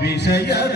ವಿಷಯದ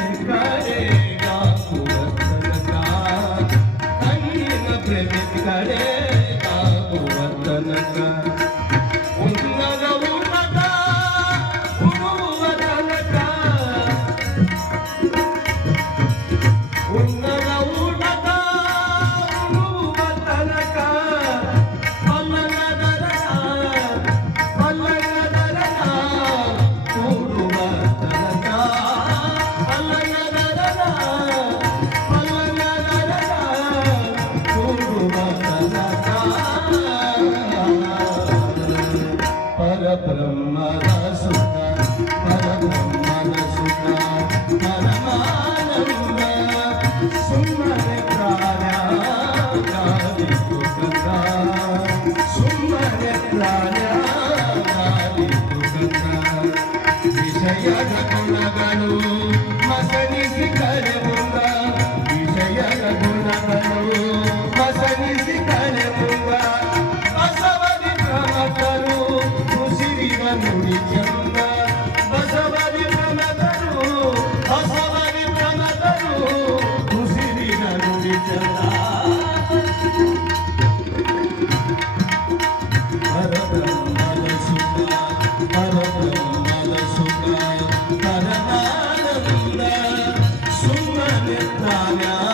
Hare పరబ్రహ్మరసుఖ పరబ్రహ్మరసుఖ పరమానంద సుమర ప్రాణ సుమర ప్రాణ ಮಾಮ್ಯಾ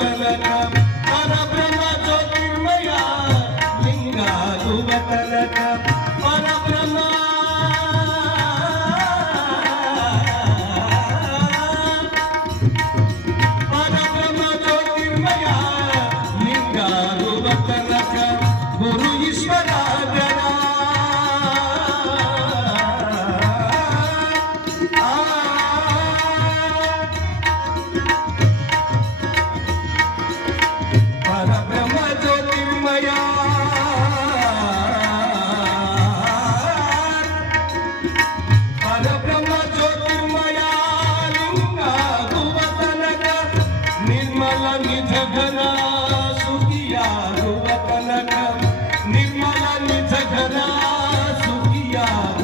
Thank you.